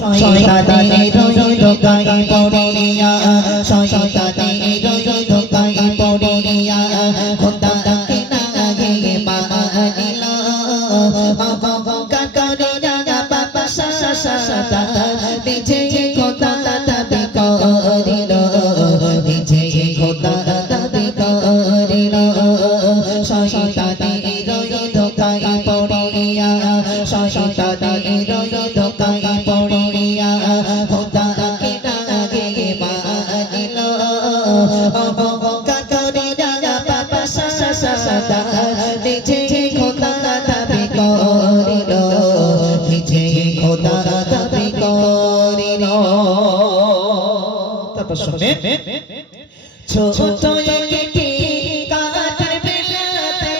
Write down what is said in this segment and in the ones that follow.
শয়তানে রোজ ধোকায় পড়িয়া শয়তানে রোজ ধোকায় পড়িয়া খোদাকে না গে মানিল কাকরিয়া বাবা সাদা নিজে খোদা দাবি করিল নিজে খোদা দাবি করিল শয়তানে রোজ ধোকায় পড়িয়া শয়তানে রোজ ধোকায় পড়িয়া খোদাকে না গে মানিল কাকরিয়া বাবা সাদা নিজে খোদা দাবি করিল নিজে খোদা দাবি করিল। তারপর শুনে ছোট একটি কাঠের বেলাতে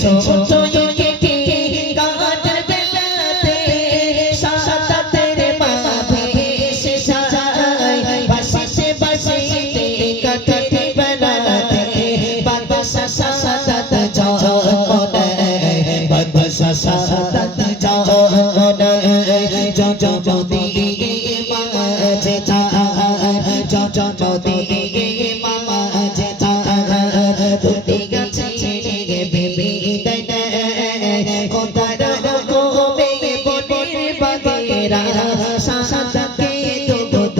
ছোট একটি কাঠের বেলাতে সাদাতের মা ভেসে যায় ভাসিতে ভাসিতে কাঠের বেলাতে বাদশা সাদাত জন্ম নেয় বাদশা সাদাত জন্ম নেয় যদি মাঝে যায় যদি মাঝে যায় দুটি গাছে বেবি দেয় কোথায় গোবে বনের বাগেরা সাদাকে দুধ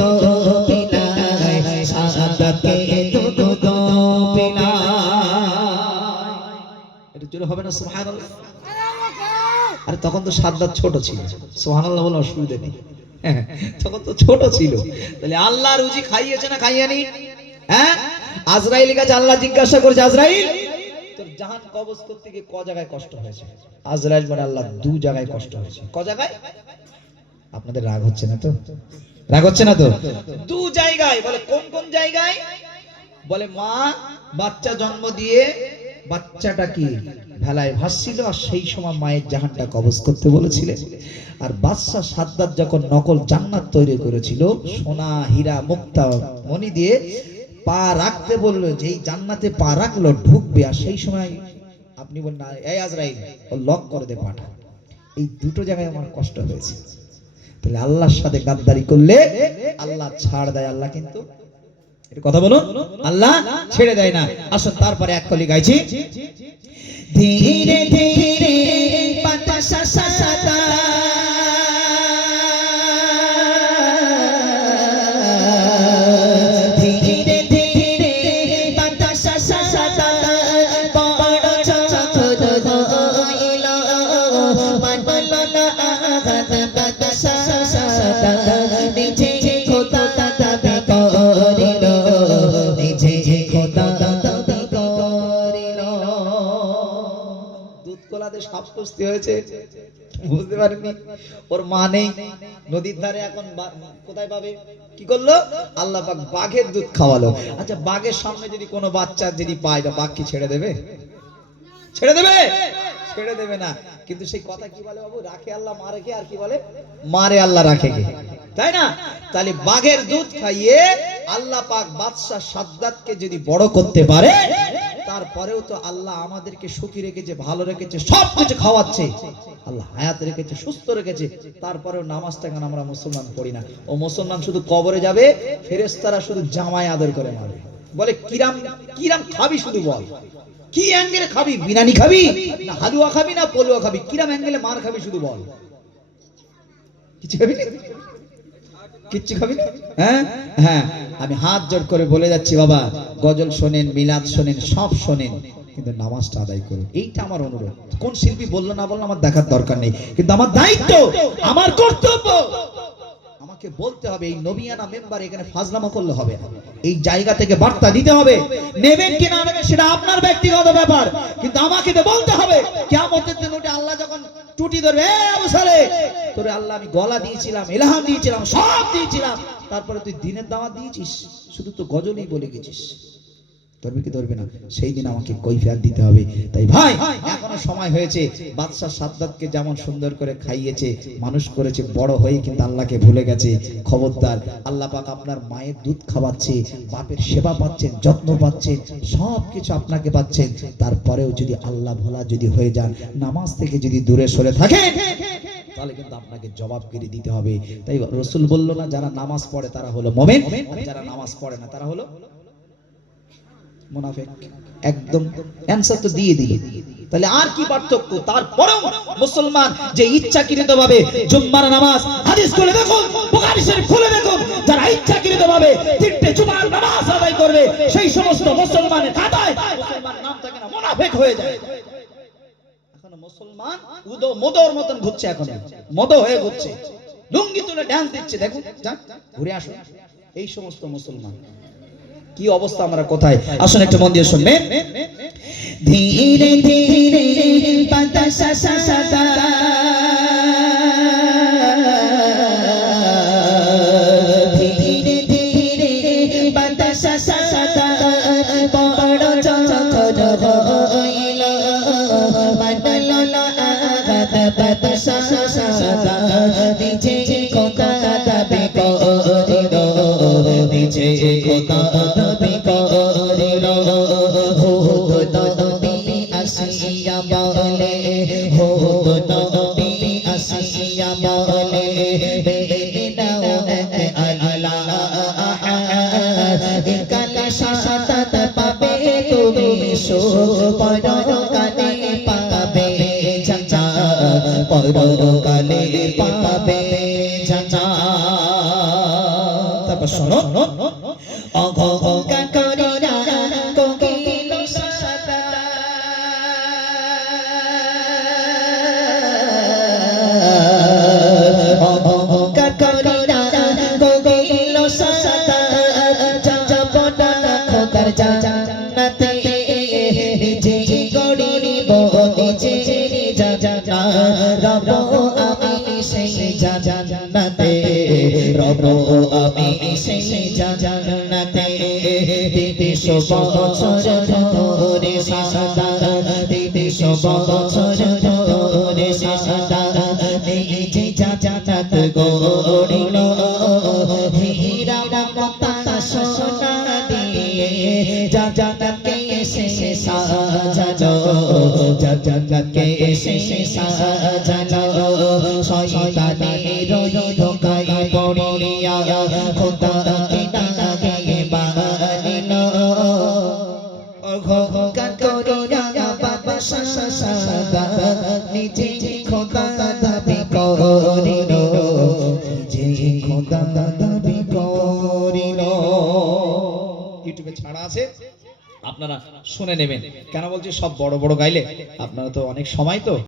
পিলায় সাদাকে দুধ পিলায়। এটা জোরে হবে না সুবহানাল্লাহ? আরে তখন তো সাদ্দাত ছোট ছিল, সুবহানাল্লাহ বলে অসুবিধা নেই, তখন তো ছোট ছিল। তাহলে আল্লাহ রুজি খাইয়েছে না খাইয়ানি? হ্যাঁ, আজরাইলের কাছে আল্লাহ জিজ্ঞাসা করেছে, আজরাইল তোর জাহান কবজ করতে গিয়ে ক জায়গায় কষ্ট হয়েছে? আজরাইল বলে আল্লাহ দু জায়গায় কষ্ট হয়েছে। ক জায়গায়? আপনাদের রাগ হচ্ছে না তো? রাগ হচ্ছে না তো? দু জায়গায়। বলে কোন কোন জায়গায়? বলে মা বাচ্চা জন্ম দিয়ে বাচ্চাটা কি ভেলায় ভাসছিল আর সেই সময় মায়ের জাহানটা কবজ করতে বলেছিলেন। আর বাদশা সাদ্দাত যখন নকল জান্নাত তৈরি করেছিল সোনা হীরা মুক্তা মণি দিয়ে পা রাখতে বললো, যেই জান্নাতে পা রাখলো ঢুকবে, আর সেই সময় আপনি বলেন না এই আজরাইল ও লক করে দে পাটা। এই দুটো জায়গায় আমার কষ্ট হয়েছে। তাহলে আল্লাহর সাথে গাদ্দারি করলে আল্লাহ ছাড় দেয়, আল্লাহ কিন্তু কথা বলুন আল্লাহ ছেড়ে দেয় না। আসুন তারপরে এক কলি গাইছি, ধীরে ধীরে বাতাসা সাদা ধীরে ধীরে বাতাসা সাদা বড় চোখ হইল মানল না আঘাত বাতাসা সাদা নিজে খোদা দাবি করিল নিজে খোদা দাবি করিল। দুধ কোলাতে সাপ কুস্তি হয়েছে, বুঝতে পারেনি, ওর মা নেই, নদীর ধারে এখন কোথায় পাবে? কি করলো? আল্লাহ পাক বাঘের দুধ খাওয়ালো। আচ্ছা বাঘের সামনে যদি কোনো বাচ্চা যদি পায়, বাঘ কি ছেড়ে দেবে? ছেড়ে দেবে? ছেড়ে দেবে না। কিন্তু সেই কথা কি বলে বাবু, রাখে আল্লাহ মারে কে, আর কি বলে মারে আল্লাহ রাখে কে, তাই না? তাহলে বাঘের দুধ খাইয়ে আল্লাহ পাক বাদশা সাদ্দাতকে যদি বড় করতে পারে, তারপরেও তো আল্লাহ আমাদেরকে সুখী রেখেছে, ভালো রেখেছে, সবকিছু খাওয়াচ্ছে, আল্লাহ হায়াত রেখেছে, সুস্থ রেখেছে, তারপরেও নামাজটা কেন আমরা মুসলমান পড়ি না? ও মুসলমান শুধু কবরে যাবে, ফেরেশতারা শুধু জামায় আদর করে মারবে, বলে কিরাম কিরাম খাবি, শুধু বল কি অ্যাঙ্গেলে খাবি, বিরিয়ানি খাবি না হালুয়া খাবি না পলুয়া খাবি, কিরাম অ্যাঙ্গেলে মার খাবি, শুধু বল। কিছু খাবি না? কিচ্ছু খাবি না? হ্যাঁ হ্যাঁ, আমি হাত জোড় করে বলে যাচ্ছি বাবা, গজল শোনেন, মিলাদ শোনেন, সব শোনেন, কিন্তু নামাজটা আদায় করুন। এইটা আমার অনুরোধ। কোন শিল্পী বললো না বললো আমার দেখার দরকার নেই, কিন্তু আমার দায়িত্ব, আমার কর্তব্য, আমাকে বলতে হবে। এই নবিয়ানা মেম্বার এখানে ফাজলামো করলে হবে না, এই জায়গা থেকে বার্তা দিতে হবে। নেবেন কি না নেবেন সেটা আপনার ব্যক্তিগত ব্যাপার, কিন্তু আমাকে তো বলতে হবে। কিয়ামতের দিন উঠে আল্লাহ যখন টুটি ধরবে, এ আবু সালে তোরে আল্লাহ আমি গলা দিয়েছিলাম, ইলহাম দিয়েছিলাম, সব দিয়েছিলাম, তারপরে তুই দিনের দাওয়াত দিয়েছিস, শুধু তো গজলই বলে গেছিস, ধরবে কি ধরবে না? সেই দিন আমাকে কৈফিয়ত দিতে হবে। তাই ভাই এখনো এখনো সময় হয়েছে। বাদশা সাদ্দাতকে যেমন সুন্দর করে খাইয়েছে, মানুষ করেছে, বড় হয়ে কিন্তু আল্লাহকে ভুলে গেছে। খবরদার, আল্লাহ পাক আপনার মায়ের দুধ খাওয়াচ্ছে, বাপের সেবা পাচ্ছেন, যত্ন পাচ্ছেন, সব কিছু আপনাকে পাচ্ছেন। তারপরেও যদি আল্লাহ ভোলা যদি হয়ে যান, নামাজ থেকে যদি দূরে সরে থাকেন, তাহলে কিন্তু আপনাকে জবাবগিরি দিতে হবে। তাই রাসূল বলল না, যারা নামাজ পড়ে তারা হলো মুমিন, আর যারা নামাজ পড়ে না তারা হলো মুনাফিক। একদম অ্যানসার তো দিয়ে দিল। তাহলে আর কি পার্থক্য? তারপরেও মুসলমান যে ইচ্ছাকৃতভাবে জুম্মার নামাজ, হাদিস খুলে দেখুন, বুখারী শরীফ খুলে দেখুন, যারা ইচ্ছাকৃতভাবে তিনটে জুমার নামাজ আদায় করবে, সেই সমস্ত মুসলমানের খাতায় মুসলমান নাম থাকে না, মুনাফিক হয়ে যায়। এখন মুসলমান উদো মদর মতন ঘুরছে, এখন মদ হয়ে ঘুরছে, লুঙ্গি তুলে ডান্স দিচ্ছে। দেখুন, যান ঘুরে আসুন। এই সমস্ত মুসলমান কি অবস্থা, আমরা কোথায়? আসুন একটু মন দিয়ে শুনবেন। ধীরে ধীরে পাতা সাদা সাদা, ধীরে ধীরে পাতা সাদা সাদা, বড় চঞ্চল হইল বাদল আগাত পাতা সাদা সাদা, নিজে খোদা দাবি করিল, নিজে খোদা দাবি করিল। হুদ নবী আসিয়া বলে, হুদ নবী আসিয়া বলে, বেদাও আল্লাহ কালা সাদাত পাবে তুমি, পরকালে পাবে জান্নাত, পরকালে পাবে জান্নাত। তারপর শোনো, অহংকার করিনা কোকিল সাদা, অহংকার করিনা কোকিল সাদা, যাব না খোদার জান্নাতে, নিজে গড়িব নিজে জান্নাত, রব আমি সেই জান্নাতে, রব আমি সেই জান্নাতে। 300 বছর ধরে সাদা, 300 বছর ধরে সাদা, নিজে জান্নাত গড়িল, হীরা মুক্তা সোনা দিয়ে জান্নাতকে সে সাজালো, জান্নাতকে সে সাজালো। শয়তানের ধোঁকায় পড়িয়া খোদাকে ডাকে মানিল, অহংকার করিয়া বাদশা সাদা, নিজে খোদা দাবি করিল, নিজে খোদা দাবি করিল। ইউটিউবে ছাড়া আছে, আপনারা শুনে নেবেন। কেন বলছি, সব বড় বড় গাইলে আপনারা তো অনেক সময় তো